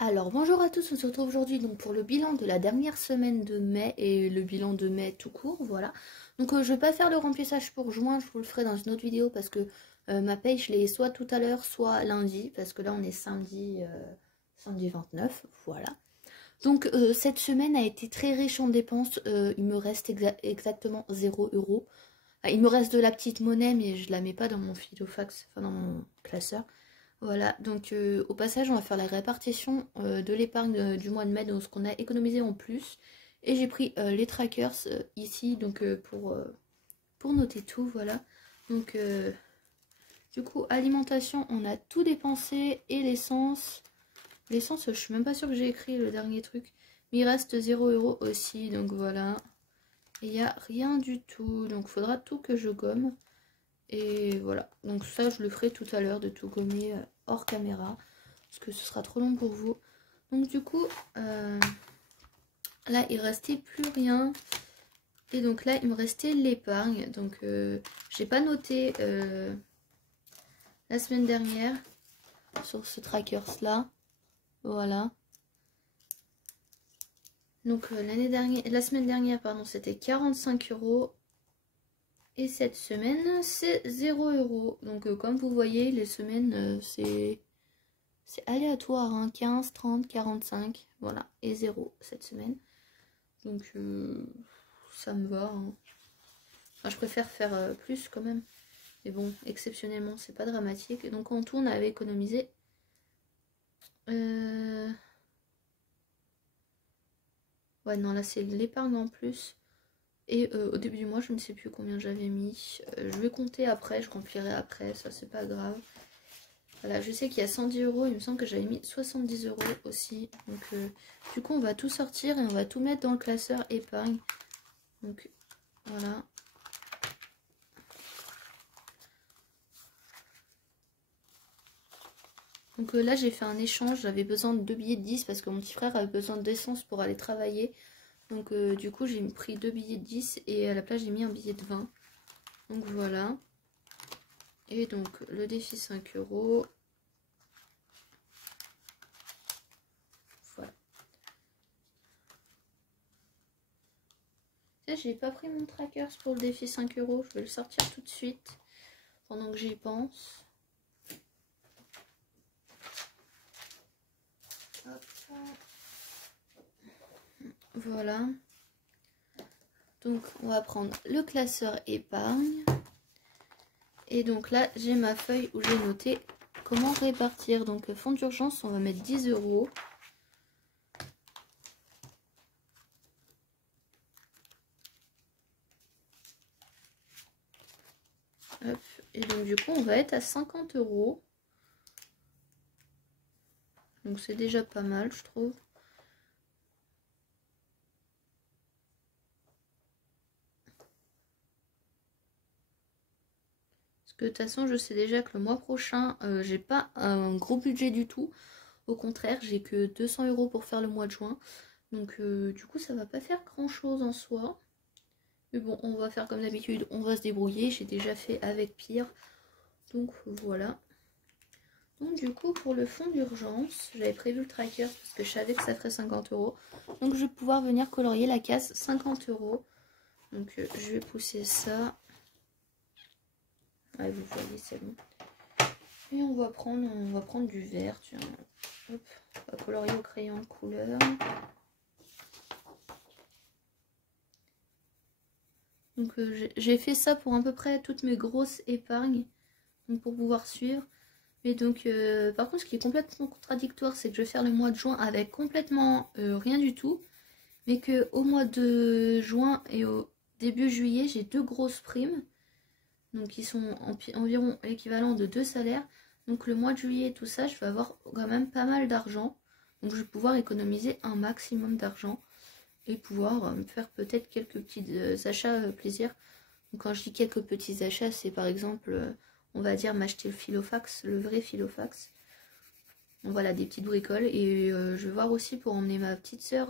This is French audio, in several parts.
Alors bonjour à tous, on se retrouve aujourd'hui donc pour le bilan de la dernière semaine de mai et le bilan de mai tout court, voilà. Donc je vais pas faire le remplissage pour juin, je vous le ferai dans une autre vidéo parce que ma paye je l'ai soit tout à l'heure soit lundi parce que là on est samedi 29, voilà. Donc cette semaine a été très riche en dépenses, il me reste exactement 0 €. Il me reste de la petite monnaie mais je la mets pas dans mon filofax, enfin dans mon classeur. Voilà, donc au passage, on va faire la répartition de l'épargne du mois de mai, donc ce qu'on a économisé en plus. Et j'ai pris les trackers ici, donc pour noter tout, voilà. Donc du coup, alimentation, on a tout dépensé et l'essence. L'essence, je suis même pas sûre que j'ai écrit le dernier truc. Mais il reste 0 € aussi, donc voilà. Et il n'y a rien du tout, donc il faudra tout que je gomme. Et voilà, donc ça je le ferai tout à l'heure de tout gommer hors caméra parce que ce sera trop long pour vous. Donc du coup là il restait plus rien et donc là il me restait l'épargne. Donc j'ai pas noté la semaine dernière sur ce trackers là, voilà. Donc la semaine dernière pardon, c'était 45 €. Et cette semaine, c'est 0 €. Donc comme vous voyez, les semaines, c'est aléatoire. Hein, 15, 30, 45. Voilà. Et 0 cette semaine. Donc ça me va. Hein. Enfin, je préfère faire plus quand même. Mais bon, exceptionnellement, c'est pas dramatique. Donc en tout, on avait économisé... Ouais, non, là, c'est l'épargne en plus. Et au début du mois, je ne sais plus combien j'avais mis. Je vais compter après, je remplirai après, ça c'est pas grave. Voilà, je sais qu'il y a 110 €, il me semble que j'avais mis 70 € aussi. Donc du coup, on va tout sortir et on va tout mettre dans le classeur épargne. Donc voilà. Donc là, j'ai fait un échange, j'avais besoin de 2 billets de 10 parce que mon petit frère avait besoin d'essence pour aller travailler. Donc du coup j'ai pris 2 billets de 10 et à la place j'ai mis un billet de 20. Donc voilà. Et donc le défi 5 €. Voilà. J'ai pas pris mon trackers pour le défi 5 €. Je vais le sortir tout de suite pendant que j'y pense. Hop. Voilà. Donc on va prendre le classeur épargne. Et donc là j'ai ma feuille où j'ai noté comment répartir. Donc fonds d'urgence, on va mettre 10 €. Hop. Et donc du coup on va être à 50 €. Donc c'est déjà pas mal je trouve. Parce que de toute façon je sais déjà que le mois prochain j'ai pas un gros budget du tout. Au contraire j'ai que 200 € pour faire le mois de juin. Donc du coup ça va pas faire grand chose en soi. Mais bon on va faire comme d'habitude, on va se débrouiller. J'ai déjà fait avec pire. Donc voilà. Donc du coup pour le fonds d'urgence, j'avais prévu le tracker parce que je savais que ça ferait 50 €. Donc je vais pouvoir venir colorier la case 50 €. Donc je vais pousser ça. Ouais, vous voyez c'est bon. Et on va prendre du vert, tiens. Hop, on va colorier au crayon de couleur. Donc j'ai fait ça pour à peu près toutes mes grosses épargnes. Donc pour pouvoir suivre. Mais donc par contre ce qui est complètement contradictoire, c'est que je vais faire le mois de juin avec complètement rien du tout. Mais que au mois de juin et au début juillet, j'ai 2 grosses primes. Donc qui sont environ l'équivalent de 2 salaires. Donc le mois de juillet, tout ça, je vais avoir quand même pas mal d'argent. Donc je vais pouvoir économiser un maximum d'argent. Et pouvoir me faire peut-être quelques petits achats plaisir. Donc quand je dis quelques petits achats, c'est par exemple, on va dire m'acheter le filofax, le vrai filofax. Donc voilà, des petites bricoles. Et je vais voir aussi pour emmener ma petite soeur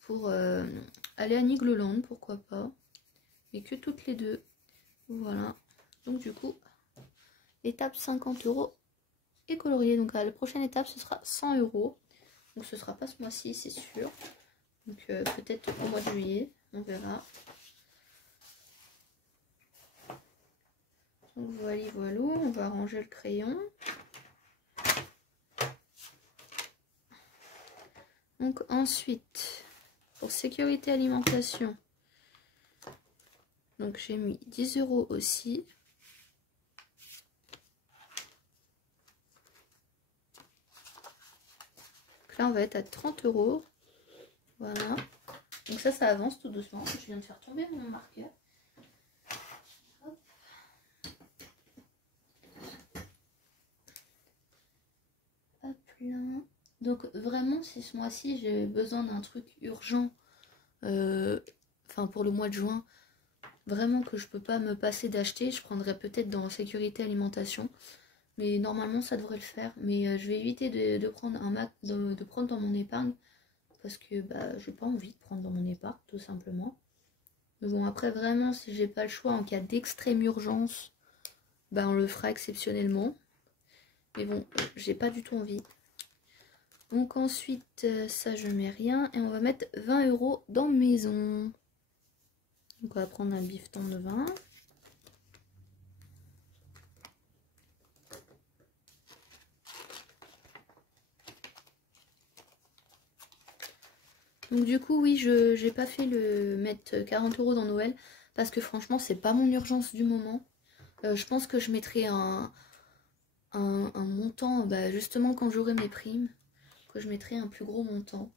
pour aller à Nigloland, pourquoi pas. Mais que toutes les deux. Voilà. Donc du coup, étape 50 € et colorier. Donc la prochaine étape, ce sera 100 €. Donc ce sera pas ce mois-ci, c'est sûr. Donc peut-être au mois de juillet, on verra. Donc voilà, voilà, on va ranger le crayon. Donc ensuite, pour sécurité alimentation, donc j'ai mis 10 € aussi. Donc là on va être à 30 €. Voilà. Donc ça avance tout doucement. Je viens de faire tomber mon marqueur. Hop. Hop là. Donc vraiment, si ce mois-ci j'ai besoin d'un truc urgent, enfin pour le mois de juin, vraiment que je peux pas me passer d'acheter, je prendrais peut-être dans sécurité alimentation. Mais normalement ça devrait le faire. Mais je vais éviter de prendre de prendre dans mon épargne. Parce que bah, j'ai pas envie de prendre dans mon épargne, tout simplement. Mais bon, après vraiment, si j'ai pas le choix en cas d'extrême urgence, bah on le fera exceptionnellement. Mais bon, j'ai pas du tout envie. Donc ensuite, ça je mets rien. Et on va mettre 20 € dans maison. Donc on va prendre un bifton de 20. Donc du coup, oui, j'ai pas fait le mettre 40 € dans Noël. Parce que franchement, c'est pas mon urgence du moment. Je pense que je mettrai un montant, bah, justement quand j'aurai mes primes. Que je mettrai un plus gros montant.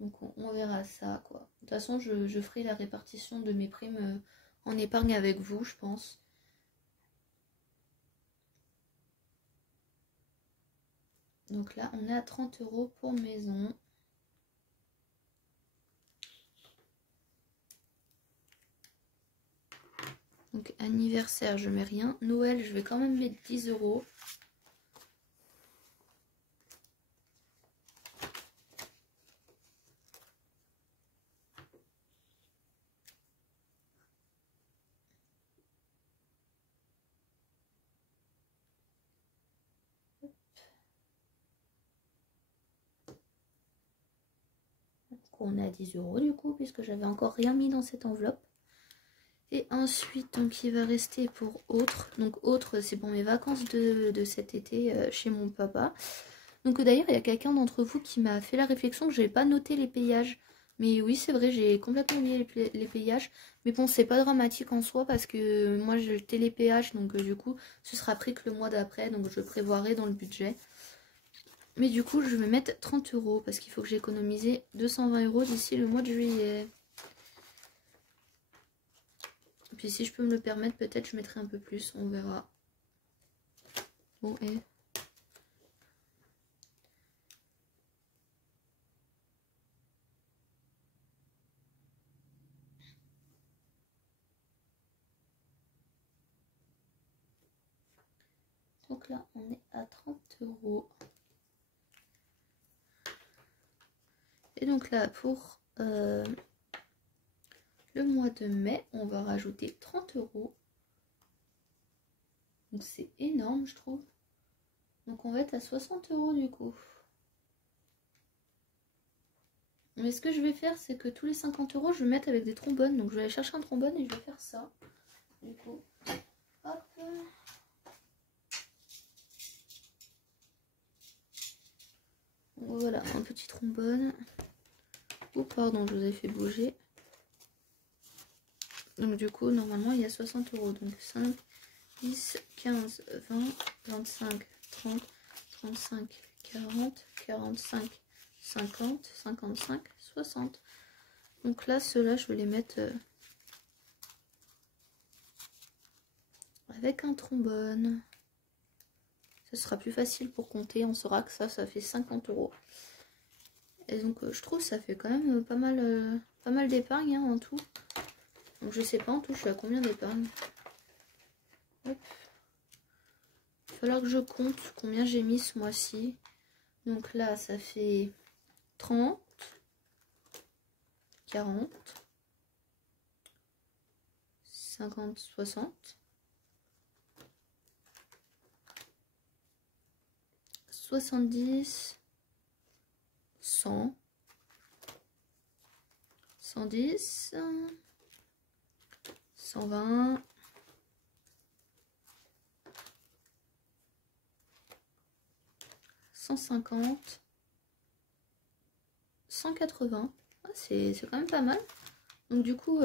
Donc on verra ça, quoi. De toute façon, je ferai la répartition de mes primes en épargne avec vous, je pense. Donc là, on est à 30 € pour maison. Donc anniversaire, je mets rien. Noël, je vais quand même mettre 10 €. On est à 10 € du coup, puisque j'avais encore rien mis dans cette enveloppe. Et ensuite, donc il va rester pour autre. Donc autre, c'est pour mes vacances de cet été chez mon papa. Donc d'ailleurs, il y a quelqu'un d'entre vous qui m'a fait la réflexion que je n'avais pas noté les payages. Mais oui, c'est vrai, j'ai complètement oublié les payages. Mais bon, c'est pas dramatique en soi parce que moi j'ai le télépéage. Donc du coup, ce sera pris que le mois d'après. Donc je prévoirai dans le budget. Mais du coup, je vais mettre 30 € parce qu'il faut que j'ai économisé 220 € d'ici le mois de juillet. Et puis si je peux me le permettre, peut-être je mettrai un peu plus, on verra. Bon, et... Donc là, on est à 30 €. Et donc là, pour le mois de mai, on va rajouter 30 €. Donc c'est énorme, je trouve. Donc on va être à 60 € du coup. Mais ce que je vais faire, c'est que tous les 50 €, je vais mettre avec des trombones. Donc je vais aller chercher un trombone et je vais faire ça. Du coup, hop. Voilà, un petit trombone. Oh pardon, je vous ai fait bouger. Donc du coup, normalement, il y a 60 €. Donc 5, 10, 15, 20, 25, 30, 35, 40, 45, 50, 55, 60. Donc là, ceux-là, je vais les mettre avec un trombone. Ce sera plus facile pour compter. On saura que ça fait 50 €. Et donc, je trouve que ça fait quand même pas mal d'épargne en tout. Donc, je sais pas en tout, je suis à combien d'épargne. Hop. Il va falloir que je compte combien j'ai mis ce mois-ci. Donc là, ça fait 30, 40, 50, 60, 70, 100, 110, 120, 150, 180. Ah, c'est quand même pas mal. Donc du coup,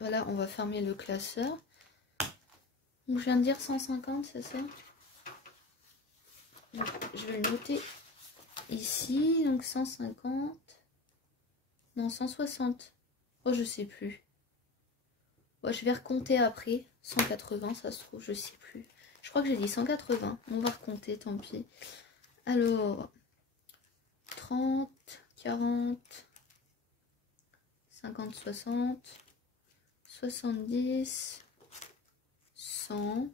voilà, on va fermer le classeur. Donc je viens de dire 150, c'est ça? Donc, je vais le noter ici. Donc 150. Non, 160. Oh, je sais plus. Ouais, je vais recompter après. 180, ça se trouve, je sais plus. Je crois que j'ai dit 180. On va recompter, tant pis. Alors, 30, 40, 50, 60, 70, 100,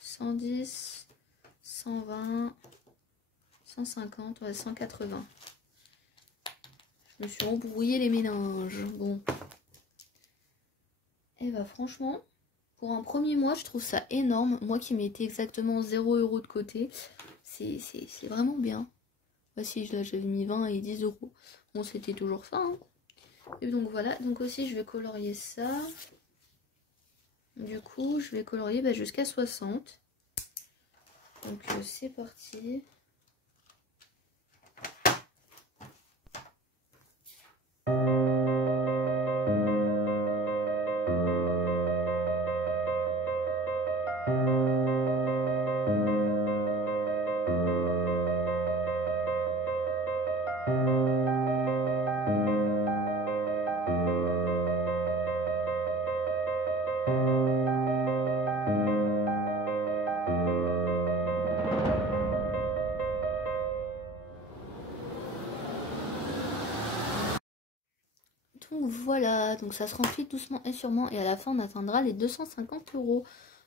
110, 120, 150, ouais, 180. Je me suis embrouillé les méninges. Bon. Et bah franchement, pour un premier mois, je trouve ça énorme. Moi qui mettais exactement 0 € de côté, c'est vraiment bien. Bah si, j'avais mis 20 et 10 €. Bon, c'était toujours ça. Hein. Et donc voilà, donc aussi je vais colorier ça. Du coup, je vais colorier jusqu'à 60. Donc c'est parti. Donc voilà, donc ça se remplit doucement et sûrement et à la fin on atteindra les 250 €.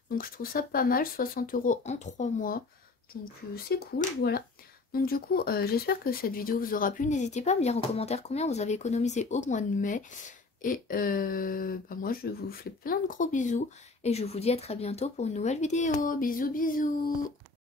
Donc je trouve ça pas mal, 60 € en 3 mois. Donc c'est cool, voilà. Donc du coup, j'espère que cette vidéo vous aura plu. N'hésitez pas à me dire en commentaire combien vous avez économisé au mois de mai. Et moi je vous fais plein de gros bisous. Et je vous dis à très bientôt pour une nouvelle vidéo. Bisous bisous.